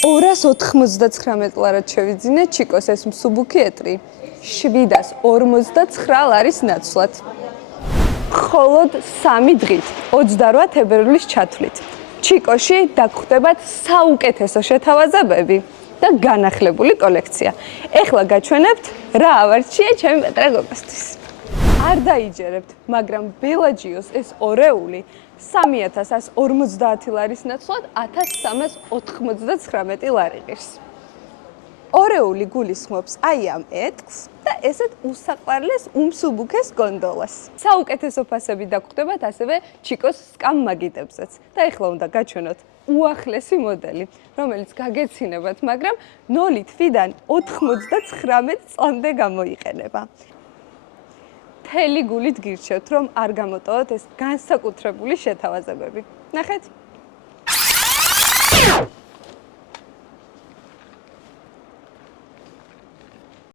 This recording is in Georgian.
299 ლარად შევიძინე ჩიკოს ეს მსუბუქი ეტრი. 759 ლარის ნაცვლად. მხოლოდ 3 დღით, 28 თებერვლის ჩათვლით. ჩიკოში დაგხვდებათ საუკეთესო შეთავაზებები და განახლებული კოლექცია. ეხლა გაჩვენებთ რა ავარჩია ჩემი პეტრა გოგოსთვის. არ დაიჯერებთ, მაგრამ ბელაჯიოს ეს ორეული 3150 ლარის ნაცვლად 1399 ლარი ღირს. ორეული გულისხმობს აი ამ ეტლს და ესეთ უსაყვარლეს უმსუბუქეს გონდოლას. საუკეთესო ფასები დაგხვდებათ ასევე ჩიკოს სკამ მაგიტებზეც. და ეხლა უნდა გაჩვენოთ უახლესი მოდელი, რომელიც გაგეცინებათ, მაგრამ 0 თვიდან 99 წლამდე გამოიყენება. მთელი გულით გირჩევთ, რომ არ გამოტოვოთ ეს განსაკუთრებული შეთავაზებები. ნახეთ.